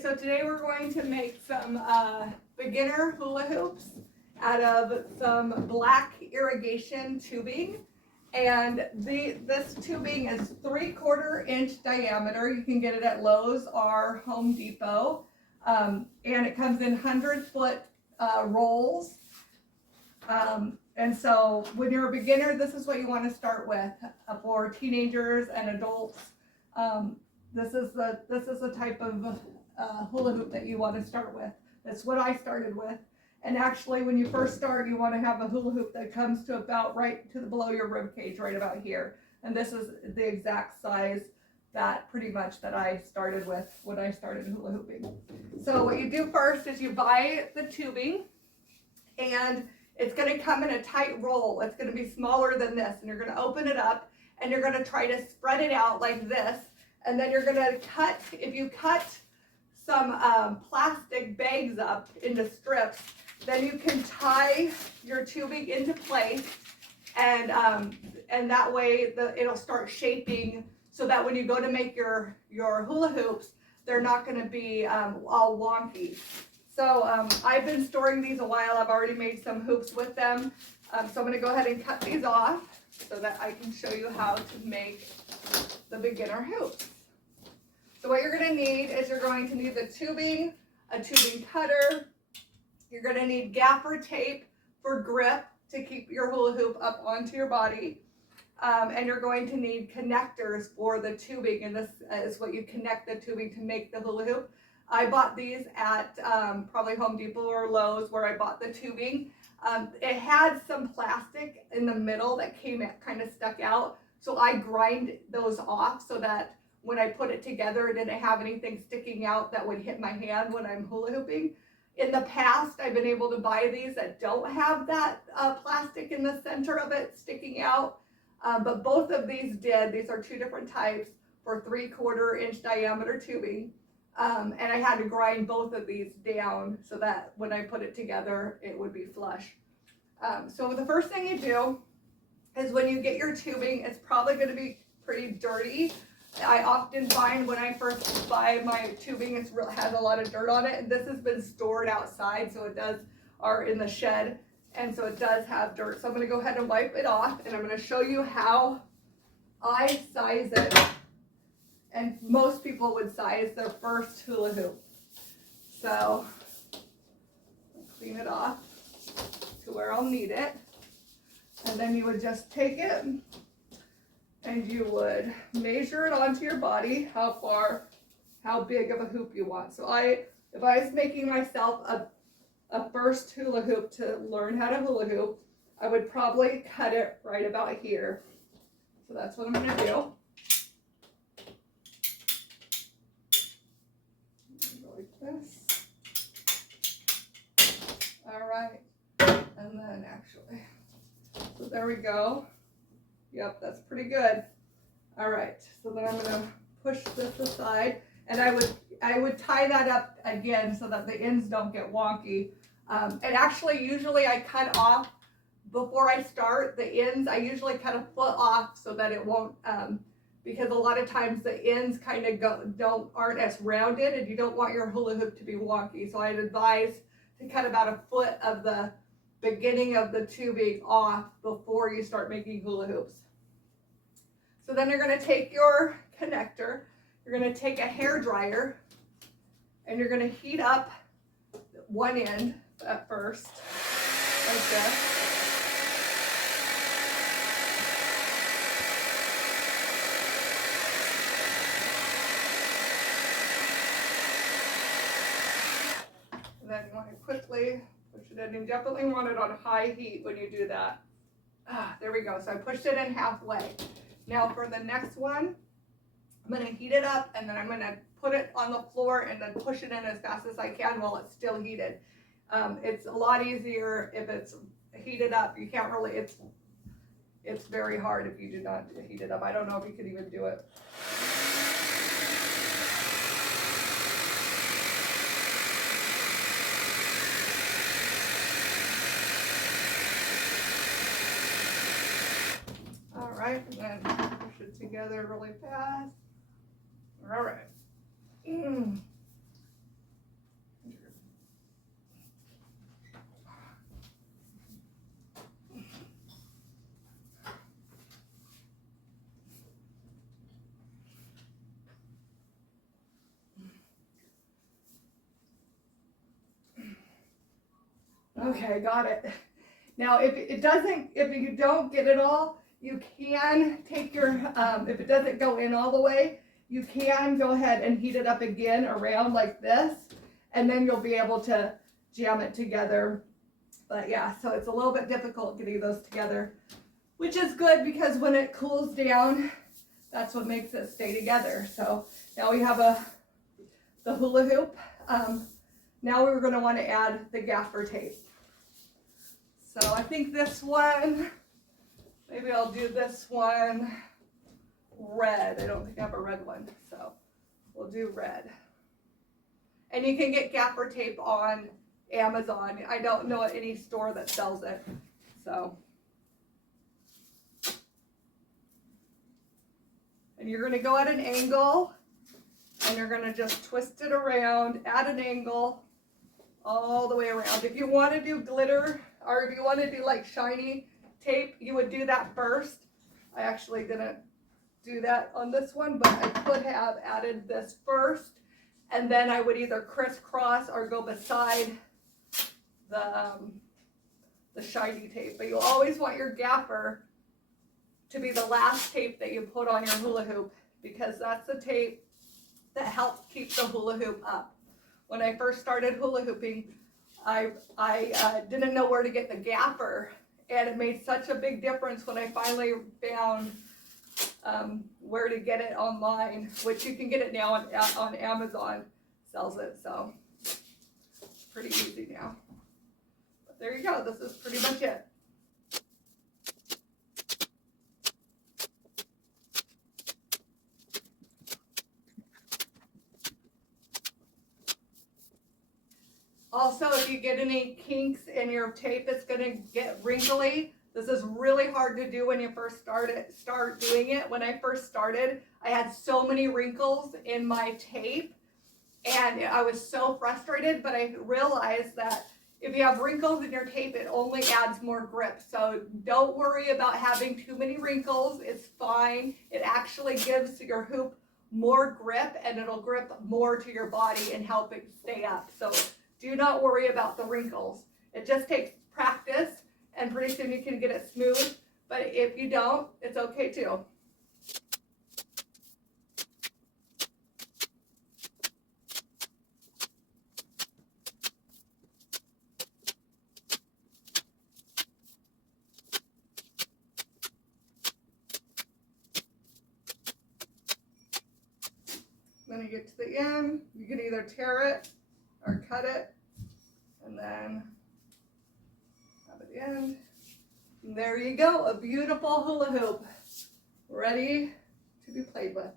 Okay, so today we're going to make some beginner hula hoops out of some black irrigation tubing. And this tubing is 3/4 inch diameter. You can get it at Lowe's or Home Depot. And it comes in 100-foot rolls. And so when you're a beginner, this is what you want to start with. For teenagers and adults, this is the type of hula hoop that you want to start with. That's what I started with. And actually, when you first start, you want to have a hula hoop that comes to about right to below your rib cage, right about here. And this is the exact size that pretty much that I started with when I started hula hooping. So what you do first is you buy the tubing, and it's going to come in a tight roll. It's going to be smaller than this, and you're going to open it up, and you're going to try to spread it out like this, and then you're going to cut. If you cut some plastic bags up into strips, then you can tie your tubing into place, and that way it'll start shaping, so that when you go to make your hula hoops, they're not going to be all wonky. So I've been storing these a while. I've already made some hoops with them. So I'm going to go ahead and cut these off so that I can show you how to make the beginner hoops. So what you're going to need is you're going to need the tubing, a tubing cutter. You're going to need gaffer tape for grip to keep your hula hoop up onto your body. And you're going to need connectors for the tubing, and this is what you connect the tubing to make the hula hoop. I bought these at probably Home Depot or Lowe's, where I bought the tubing. It had some plastic in the middle that kind of stuck out, so I grind those off so that when I put it together, it didn't have anything sticking out that would hit my hand when I'm hula hooping. In the past, I've been able to buy these that don't have that plastic in the center of it sticking out, but both of these did. These are two different types for 3/4 inch diameter tubing. And I had to grind both of these down so that when I put it together, it would be flush. So the first thing you do is when you get your tubing, it's probably going to be pretty dirty. I often find when I first buy my tubing, it has a lot of dirt on it. And this has been stored outside, so it does, or in the shed, and so it does have dirt. So I'm going to go ahead and wipe it off, and I'm going to show you how I size it. And most people would size their first hula hoop. So I'll clean it off to where I'll need it. And then you would just take it and you would measure it onto your body, how big of a hoop you want. So if I was making myself a first hula hoop to learn how to hula hoop, I would probably cut it right about here. So that's what I'm going to do. This. All right, and then actually, so there we go. Yep, that's pretty good. All right, so then I'm going to push this aside, and I would tie that up again so that the ends don't get wonky. And actually, usually I cut off before I start the ends. I usually cut a foot off so that it won't. Because a lot of times the ends kind of aren't as rounded, and you don't want your hula hoop to be wonky. So I'd advise to cut about a foot of the beginning of the tubing off before you start making hula hoops. So then you're going to take your connector, you're going to take a hair dryer, and you're going to heat up one end at first, like this. Then you want to quickly push it in. You definitely want it on high heat when you do that. There we go. So I pushed it in halfway. Now for the next one, I'm going to heat it up, and then I'm going to put it on the floor and then push it in as fast as I can while it's still heated. It's a lot easier if it's heated up. You can't really, it's very hard if you do not heat it up. I don't know if you could even do it. Right, and then push it together really fast. All right. Okay, got it. Now, if you don't get it all, you can take your, if it doesn't go in all the way, you can go ahead and heat it up again around like this, and then you'll be able to jam it together. But yeah, so it's a little bit difficult getting those together, which is good because when it cools down, that's what makes it stay together. So now we have the hula hoop. Now we're going to want to add the gaffer tape. So I think this one, maybe I'll do this one red. I don't think I have a red one, so we'll do red. And you can get gaffer tape on Amazon. I don't know any store that sells it, so. And you're going to go at an angle, and you're going to just twist it around at an angle all the way around. If you want to do glitter, or if you want to do like shiny tape, you would do that first. I actually didn't do that on this one, but I could have added this first, and then I would either crisscross or go beside the shiny tape. But you always want your gaffer to be the last tape that you put on your hula hoop, because that's the tape that helps keep the hula hoop up. When I first started hula hooping, I didn't know where to get the gaffer, and it made such a big difference when I finally found where to get it online, which you can get it now on Amazon, sells it, so it's pretty easy now. But there you go, this is pretty much it. Also, if you get any kinks in your tape, it's going to get wrinkly. This is really hard to do when you first start doing it. When I first started, I had so many wrinkles in my tape, and I was so frustrated, but I realized that if you have wrinkles in your tape, it only adds more grip. So don't worry about having too many wrinkles. It's fine. It actually gives your hoop more grip, and it'll grip more to your body and help it stay up. So do not worry about the wrinkles. It just takes practice, and pretty soon you can get it smooth. But if you don't, it's okay too. When you get to the end, you can either tear it or cut it, and then have it end. And there you go, a beautiful hula hoop ready to be played with.